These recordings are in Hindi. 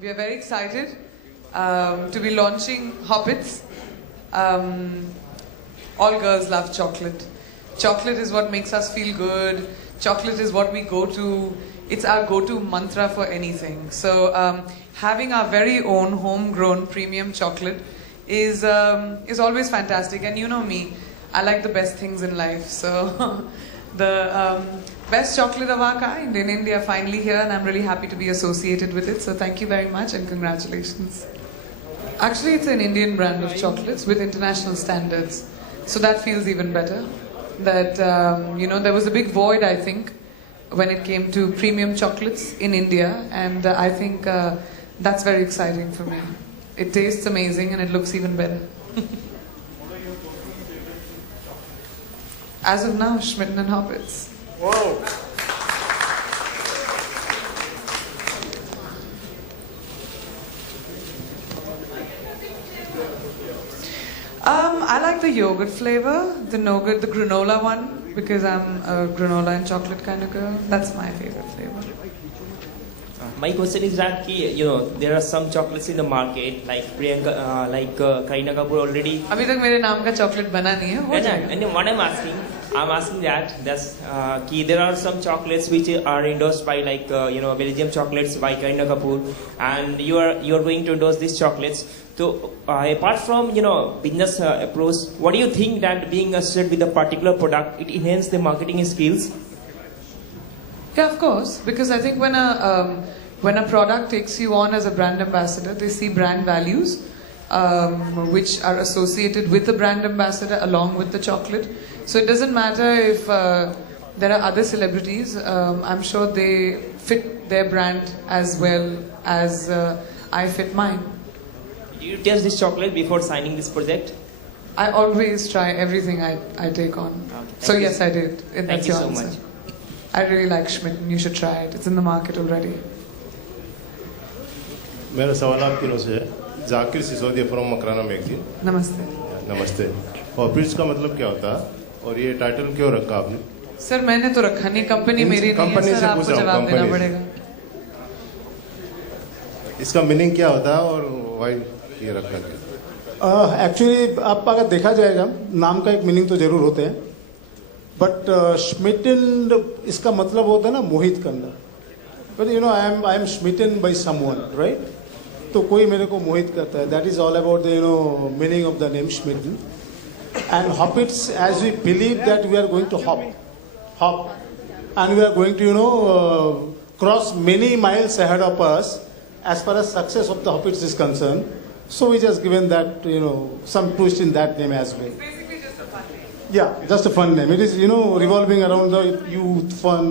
We are very excited to be launching Hobbits. All girls love chocolate. Chocolate is what makes us feel good. Chocolate is what we go to. It's our go-to mantra for anything. So having our very own homegrown premium chocolate is always fantastic. And you know me, I like the best things in life. So the best chocolate of our kind in India finally here, and I'm really happy to be associated with it. So thank you very much and congratulations. Actually, it's an Indian brand of chocolates with international standards. So that feels even better. That, there was a big void, I think, when it came to premium chocolates in India. And I think that's very exciting for me. It tastes amazing and it looks even better. As of now, Schmitten and Hobbits. Whoa! I like the yogurt flavor, the granola one, because I'm a granola and chocolate kind of girl. That's my favorite flavor. My question is that there are some chocolates in the market like Priyanka, Kareena Kapoor already. अभी तक मेरे नाम का chocolate बना नहीं है, हो जाएगा. And what I'm asking that there are some chocolates which are endorsed by Belgium chocolates by Kareena Kapoor, and you are going to endorse these chocolates. So apart from business approach, what do you think that being associated with a particular product it enhances the marketing skills? Yeah, of course, because I think when a product takes you on as a brand ambassador, they see brand values which are associated with the brand ambassador along with the chocolate. So it doesn't matter if there are other celebrities. I'm sure they fit their brand as well as I fit mine. Did you taste this chocolate before signing this project? I always try everything I take on. So yes, I did. Thank you so much. I really like Schmitten. You should try it. It's in the market already. मेरा सवाल आपकी ओर से है. Zakir Sisodia from Makrana magazine. नमस्ते. नमस्ते. हॉबिट्स का मतलब क्या होता है और ये टाइटल क्यों रखा आपने? सर मैंने तो रखा नहीं, कंपनी मेरी नहीं है सर, आपको जवाब देना पड़ेगा. इसका मीनिंग क्या होता है और व्हाई ये रखा गया? एक्चुअली आप अगर देखा जाएगा नाम का एक मीनिंग तो जरूर होते हैं, बट स्मिटन इसका मतलब होता है ना मोहित करना. But I am smitten by someone, right? तो कोई मेरे को मोहित करता है. That is all about the meaning of the name smitten. And hoppits, as we believe that we are going to hop and we are going to cross many miles ahead of us as far as success of the Hobbits is concerned. So we just given that, some twist in that name as well. It's basically just a fun name. Yeah, just a fun name. It is, revolving around the youth, fun,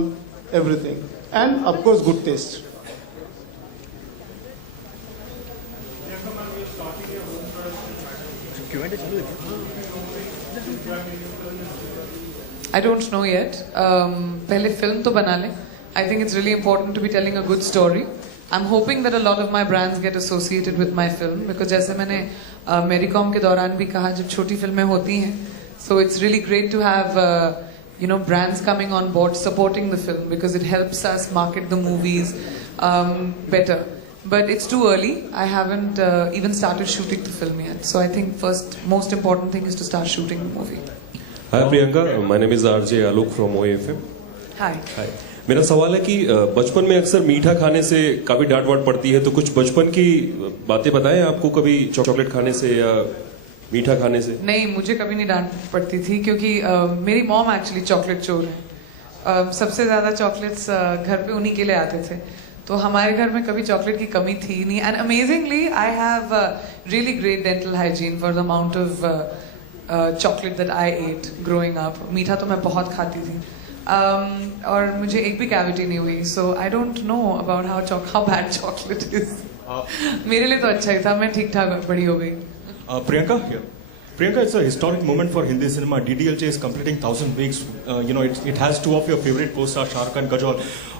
everything. And of course, good taste. I don't know yet. पहले film तो बना लें. I think it's really important to be telling a good story. I'm hoping that a lot of my brands get associated with my film, because जैसे मैंने मेरीकॉम के दौरान भी कहा, जब छोटी फिल्में होती हैं, so it's really great to have brands coming on board supporting the film, because it helps us market the movies better. But it's too early. I haven't even started shooting the film yet. So I think most important thing is to start shooting the movie. Hi Priyanka, my name is RJ Alok from OAFM. Hi. Hi. मेरा सवाल है कि बचपन में अक्सर मीठा खाने से काफी डांट वाट पड़ती है, तो कुछ बचपन की बातें बताएं आपको कभी चॉकलेट खाने से या मीठा खाने से? नहीं, मुझे कभी नहीं डांट पड़ती थी, क्योंकि मेरी मॉम एक्चुअली चॉकलेट चोर है. सबसे ज्यादा चॉकलेट्स घर पे उन्हीं के लिए आते थे, तो हमारे घर में कभी चॉकलेट की कमी थी नहीं. And amazingly I have really great dental hygiene for the amount of chocolate that I ate growing up. मीठा तो मैं बहुत खाती थी. और मुझे एक भी कैविटी नहीं हुई. So I don't know about how bad chocolate is. मेरे लिए तो अच्छा ही था, मैं ठीक ठाक बड़ी हो गई. Priyanka, it's a historic moment for Hindi cinema. DDLJ is completing 1,000 weeks. It has two of your favorite co-stars, Shah Rukh and Kajol.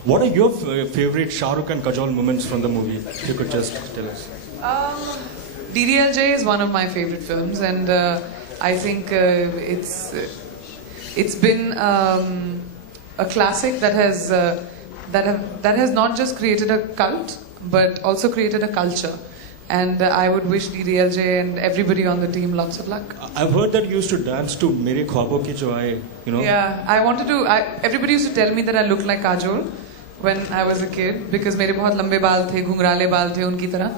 What are your favorite Shah Rukh and Kajol moments from the movie? If you could just tell us. DDLJ is one of my favorite films, and I think it's been a classic that has not just created a cult but also created a culture. And I would wish DDLJ and everybody on the team lots of luck. I've heard that you used to dance to Mere Khwabon Ki Jo Aaye, you know. Yeah, I wanted to. Everybody used to tell me that I looked like Kajol when I was a kid because मेरे बहुत लंबे बाल थे, घुंघराले बाल थे उनकी तरह.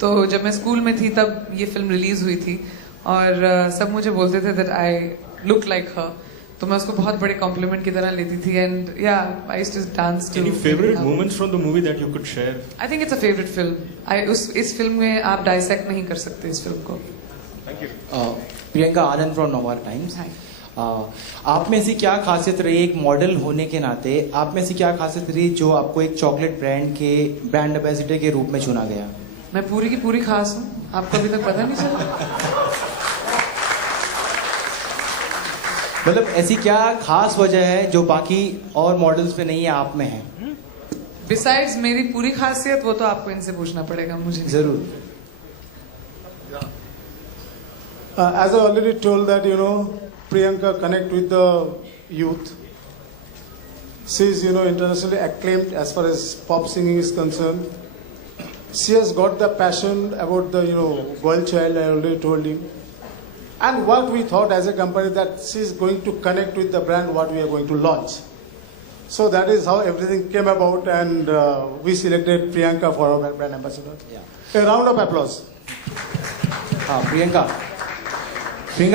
तो जब मैं स्कूल में थी तब ये फिल्म रिलीज हुई थी और सब मुझे बोलते थे that I look like her. तो मैं उसको बहुत बड़े कॉम्प्लीमेंट की तरह लेती थी and yeah, I used to dance to. Any favorite moments from the movie that you could share? I think it's a favorite film. इस फिल्म में आप डाइसेक्ट नहीं कर सकते इस फिल्म को. Thank you. Priyanka Anand from Navbharat times. आप में से क्या खासियत रही एक मॉडल होने के नाते, आप में से क्या खासियत रही जो आपको एक चॉकलेट ब्रांड एम्बेसडर के रूप में चुना गया? मैं पूरी की पूरी खास हूँ, आपको अभी तक पता नहीं चला. मतलब ऐसी क्या खास वजह है जो बाकी और मॉडल्स पे नहीं है, आप में है? Besides मेरी पूरी खासियत वो तो आपको इनसे पूछना पड़ेगा मुझे. जरूर. As I already told that, you know, Priyanka connect with the youth. She is, you know, internationally acclaimed as far as pop singing is concerned. She has got the passion about the, you know, girl child, I already told you. And what we thought as a company that she is going to connect with the brand what we are going to launch. So that is how everything came about and we selected Priyanka for our brand ambassador. Yeah. A round of applause. हाँ प्रियंका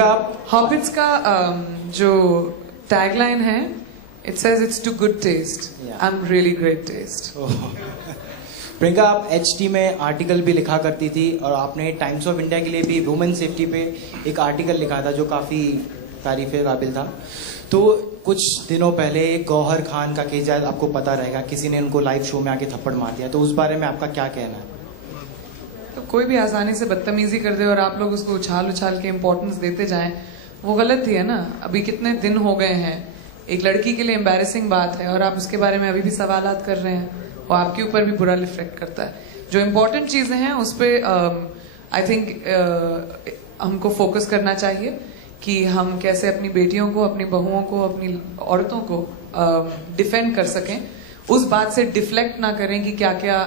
आप हॉबिट्स का जो टैगलाइन है it says it's too good taste. I am really great taste. Priyanka आप HT में आर्टिकल भी लिखा करती थी और आपने टाइम्स ऑफ इंडिया के लिए भी वुमेन सेफ्टी पे एक आर्टिकल लिखा था जो काफ़ी तारीफ़े काबिल था. तो कुछ दिनों पहले गौहर खान का केस आपको पता रहेगा, किसी ने उनको लाइव शो में आके थप्पड़ मार दिया, तो उस बारे में आपका क्या कहना है? तो कोई भी आसानी से बदतमीजी कर दे और आप लोग उसको उछाल के इम्पोर्टेंस देते जाएं, वो गलत ही है ना. अभी कितने दिन हो गए हैं, एक लड़की के लिए एम्बैरेसिंग बात है और आप उसके बारे में अभी भी सवालात कर रहे हैं, वो आपके ऊपर भी बुरा रिफ्लेक्ट करता है. जो इम्पोर्टेंट चीजें हैं उस पर आई थिंक हमको फोकस करना चाहिए कि हम कैसे अपनी बेटियों को, अपनी बहुओं को, अपनी औरतों को डिफेंड कर सकें. उस बात से डिफ्लेक्ट ना करें कि क्या क्या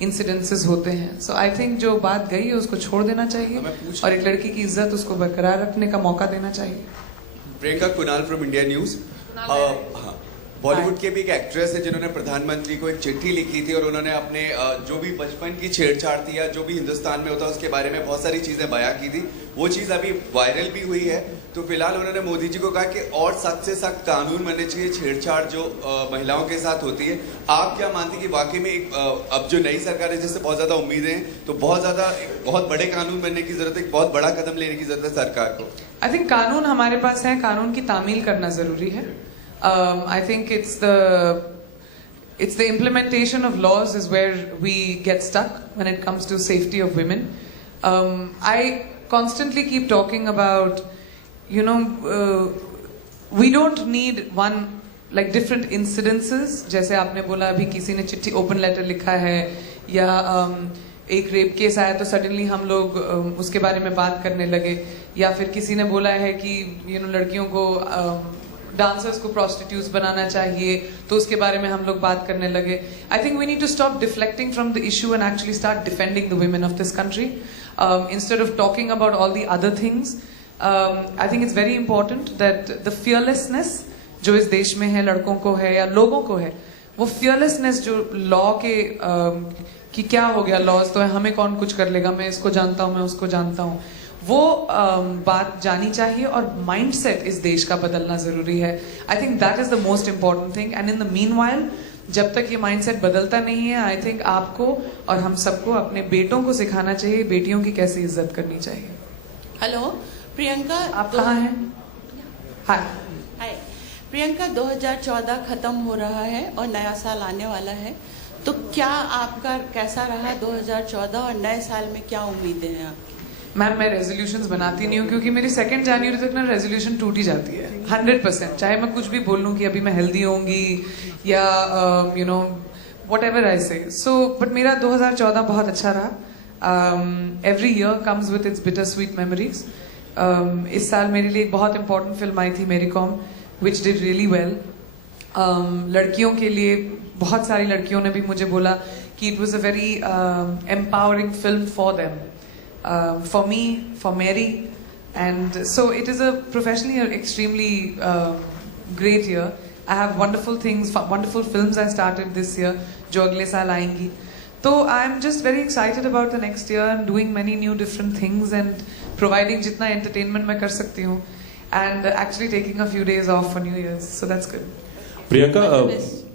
इंसिडेंसेस होते हैं. सो आई थिंक जो बात गई है उसको छोड़ देना चाहिए और एक लड़की की इज्जत उसको बरकरार रखने का मौका देना चाहिए. Priyanka, Kunal from India news. Bollywood के भी एक एक्ट्रेस है जिन्होंने प्रधानमंत्री को एक चिट्ठी लिखी थी और उन्होंने अपने जो भी बचपन की छेड़छाड़ थी या जो भी हिंदुस्तान में होता है उसके बारे में बहुत सारी चीजें बयां की थी. वो चीज अभी वायरल भी हुई है. तो फिलहाल उन्होंने मोदी जी को कहा कि और सख्त से सख्त कानून बनने चाहिए छेड़छाड़ जो महिलाओं के साथ होती है. आप क्या मानती कि वाकई में एक अब जो नई सरकार है जिससे बहुत ज्यादा उम्मीदें हैं, तो बहुत बड़े कानून बनने की जरूरत है, बहुत बड़ा कदम लेने की जरूरत है सरकार को? आई थिंक कानून हमारे पास है, कानून की तामील करना जरूरी है. I think it's the implementation of laws is where we get stuck when it comes to safety of women. I constantly keep talking about, you know, we don't need one like different incidences. जैसे आपने बोला अभी किसी ने चिट्ठी ओपन लेटर लिखा है या एक रेप केस आया तो सडनली हम लोग उसके बारे में बात करने लगे, या फिर किसी ने बोला है कि लड़कियों को डांसर्स को प्रोस्टिट्यूट्स बनाना चाहिए तो उसके बारे में हम लोग बात करने लगे. I think we need to stop deflecting from the issue and actually start defending the women of this country instead of talking about all the other things. I think it's very important that the fearlessness जो इस देश में है, लड़कों को है या लोगों को है, वो फियरलेसनेस जो लॉ के कि क्या हो गया, लॉज तो है, हमें कौन कुछ कर लेगा, मैं इसको जानता हूँ, मैं उसको जानता हूँ, वो बात जानी चाहिए और माइंडसेट इस देश का बदलना जरूरी है. I think that is the most important thing. And in the meanwhile जब तक ये माइंडसेट बदलता नहीं है, आई थिंक आपको और हम सबको अपने बेटों को सिखाना चाहिए बेटियों की कैसे इज्जत करनी चाहिए. हेलो प्रियंका, आप कहाँ हैं? हाय. हाय प्रियंका, 2014 खत्म हो रहा है और नया साल आने वाला है, तो क्या आपका कैसा रहा 2014 और नए साल में क्या उम्मीदें हैं आपकी? मैम, मैं रेजोल्यूशंस बनाती नहीं हूँ क्योंकि मेरी 2 जनवरी तक ना रेजोल्यूशन टूट ही जाती है 100%. चाहे मैं कुछ भी बोल लूँ कि अभी मैं हेल्दी होंगी या you know what ever I से. सो बट मेरा 2014 बहुत अच्छा रहा. Every year comes with its bitter sweet memories. इस साल मेरे लिए एक बहुत इंपॉर्टेंट फिल्म आई थी मेरी com, which did really well. लड़कियों के लिए बहुत सारी लड़कियों ने भी मुझे बोला कि it was a very empowering film for them, for me, for Mary, and so it is a professionally extremely great year. I have wonderful things, wonderful films I started this year, जो अगले साल आएंगी. So I'm just very excited about the next year and doing many new different things and providing जितना entertainment मैं कर सकती हूँ, and actually taking a few days off for New Year's, so that's good. Priyanka,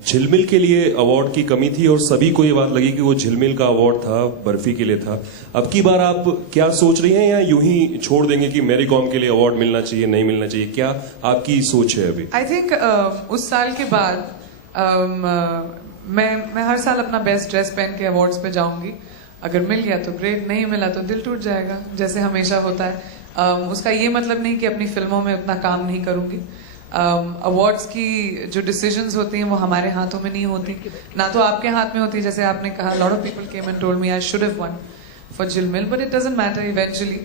झिलमिल के लिए अवार्ड की कमी थी और सभी को ये बात लगी कि वो झिलमिल का अवार्ड था, बर्फी के लिए था. अब की बार आप क्या सोच रही हैं, या यूं ही छोड़ देंगे कि मैरी कॉम के लिए अवार्ड मिलना चाहिए, नहीं मिलना चाहिए? क्या आपकी सोच है अभी? आई थिंक उस साल के बाद मैं हर साल अपना बेस्ट ड्रेस पहन के अवार्ड्स पे जाऊंगी. अगर मिल गया तो ग्रेट, नहीं मिला तो दिल टूट जाएगा, जैसे हमेशा होता है. उसका ये मतलब नहीं कि अपनी फिल्मों में उतना काम नहीं करूंगी. अवार्ड्स की जो डिसीजंस होती हैं वो हमारे हाथों में नहीं होती, ना तो आपके हाथ में होती. जैसे आपने कहा, lot of people came and told me I should have one for Jhilmil, but it doesn't matter eventually.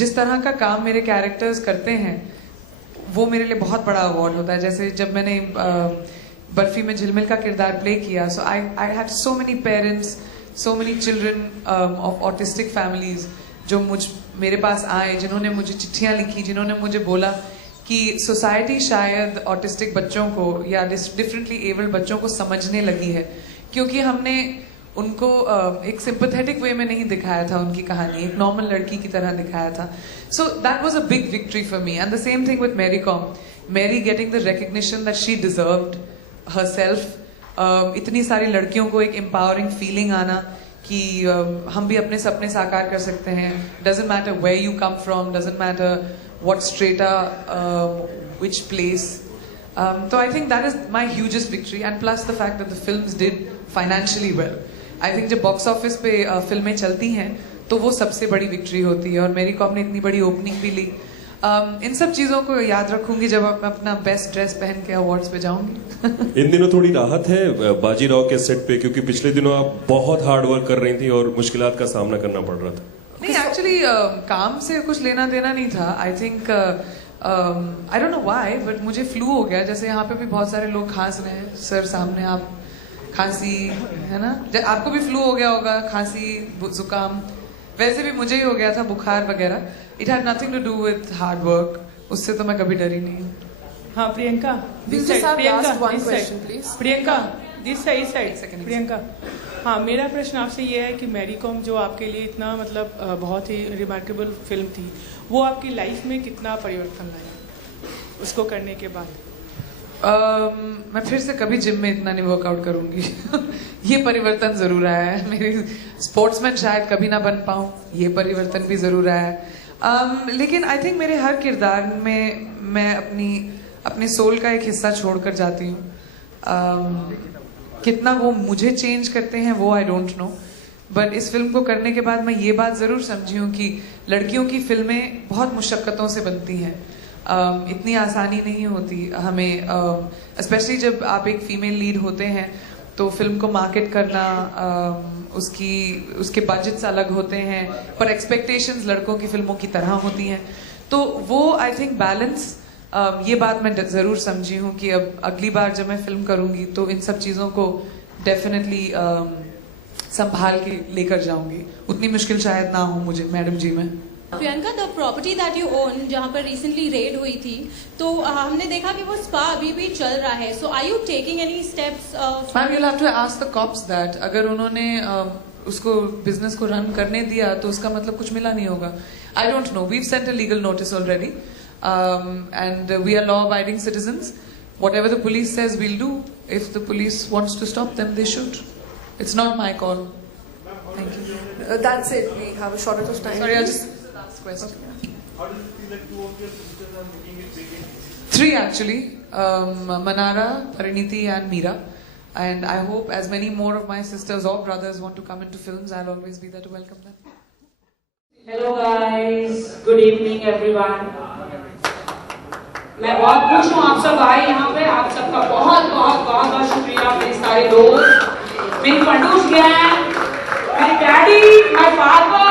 जिस तरह का काम मेरे कैरेक्टर्स करते हैं वो मेरे लिए बहुत बड़ा अवार्ड होता है. जैसे जब मैंने बर्फी में झिलमिल का किरदार प्ले किया, so I had so many parents, so many children of autistic families जो मेरे पास आए, जिन्होंने मुझे चिट्ठियां लिखी, जिन्होंने मुझे बोला कि सोसाइटी शायद ऑटिस्टिक बच्चों को या डिफरेंटली एबल्ड बच्चों को समझने लगी है, क्योंकि हमने उनको एक सिंपैथेटिक वे में नहीं दिखाया था. उनकी कहानी एक नॉर्मल लड़की की तरह दिखाया था. So that was a big victory for me, and the same thing with Mary Kom. Mary getting the recognition that she deserved herself. इतनी सारी लड़कियों को एक एम्पावरिंग फीलिंग आना कि हम भी अपने सपने साकार कर सकते हैं. Doesn't matter where you come from, doesn't matter what strata, which place. So I think that is my hugest victory, and plus the fact that the films did financially well. I think जब box office पे फिल्में चलती हैं तो वो सबसे बड़ी विक्ट्री होती है, और मेरी कॉम ने इतनी बड़ी ओपनिंग भी ली. इन सब चीजों को याद रखूंगी जब मैं अपना बेस्ट ड्रेस पहन के अवार्ड्स पे जाऊंगी. इन दिनों थोड़ी राहत है बाजीराव के सेट पे, क्योंकि पिछले दिनों आप बहुत हार्ड वर्क कर रही थी और मुश्किलात का सामना करना पड़ रहा था. नहीं, एक्चुअली काम से कुछ लेना देना नहीं था. I think I don't know why, but मुझे फ्लू हो गया. जैसे यहाँ पे भी बहुत सारे लोग खांस रहे हैं सर सामने, आप खांसी है ना, आपको भी फ्लू हो गया होगा, खांसी जुकाम. वैसे भी मुझे ही हो गया था, बुखार वगैरह. It had nothing to do with hard work. उससे तो मैं कभी डरी नहीं हूँ. हाँ प्रियंका, दिस साइड. प्रियंका, हाँ, मेरा प्रश्न आपसे ये है कि मैरी कॉम जो आपके लिए इतना मतलब बहुत ही रिमार्केबल फिल्म थी, वो आपकी लाइफ में कितना परिवर्तन लाया उसको करने के बाद? मैं फिर से कभी जिम में इतना नहीं वर्कआउट करूंगी. ये परिवर्तन जरूर आया है. मेरी स्पोर्ट्समैन शायद कभी ना बन पाऊं, ये परिवर्तन भी जरूर आया है. लेकिन आई थिंक मेरे हर किरदार में मैं अपने सोल का एक हिस्सा छोड़कर जाती हूँ. कितना वो मुझे चेंज करते हैं वो आई डोंट नो, बट इस फिल्म को करने के बाद मैं ये बात जरूर समझी हूँ कि लड़कियों की फिल्में बहुत मुशक्कतों से बनती हैं. इतनी आसानी नहीं होती हमें, स्पेशली जब आप एक फीमेल लीड होते हैं तो फिल्म को मार्केट करना, उसके बजट्स अलग होते हैं, पर एक्सपेक्टेशंस लड़कों की फिल्मों की तरह होती हैं. तो वो आई थिंक बैलेंस, ये बात मैं जरूर समझी हूँ कि अब अगली बार जब मैं फिल्म करूंगी तो इन सब चीजों को डेफिनेटली संभाल के लेकर जाऊंगी. उतनी मुश्किल शायद ना हो मुझे मैडम जी में. Priyanka, the property that you own, जहाँ पर रिसेंटली रेड हुई थी, तो हमने देखा कि वो स्पा अभी भी चल रहा है. So are you taking any steps? Ma'am, you will have to ask the cops that. अगर उन्होंने उसको बिजनेस को रन करने दिया तो उसका मतलब कुछ मिला नहीं होगा. I don't know. We've sent a legal notice already. And we are law-abiding citizens. Whatever the police says, we'll do. If the police wants to stop them, they should. It's not my call. Thank you. That's it. We have a shortage of time. Sorry, I'll just last question. How does it feel like 2 of your sisters are making it big? 3 actually. Manara, Pariniti, and Meera. And I hope as many more of my sisters or brothers want to come into films, I'll always be there to welcome them. Hello guys. Good evening everyone. मैं बहुत खुश हूँ आप सब आए यहाँ पे. आप सबका बहुत बहुत बहुत बहुत शुक्रिया. मेरे सारे दोस्त, मेरी फंडूस गैंग, मेरे डैडी, माय फादर,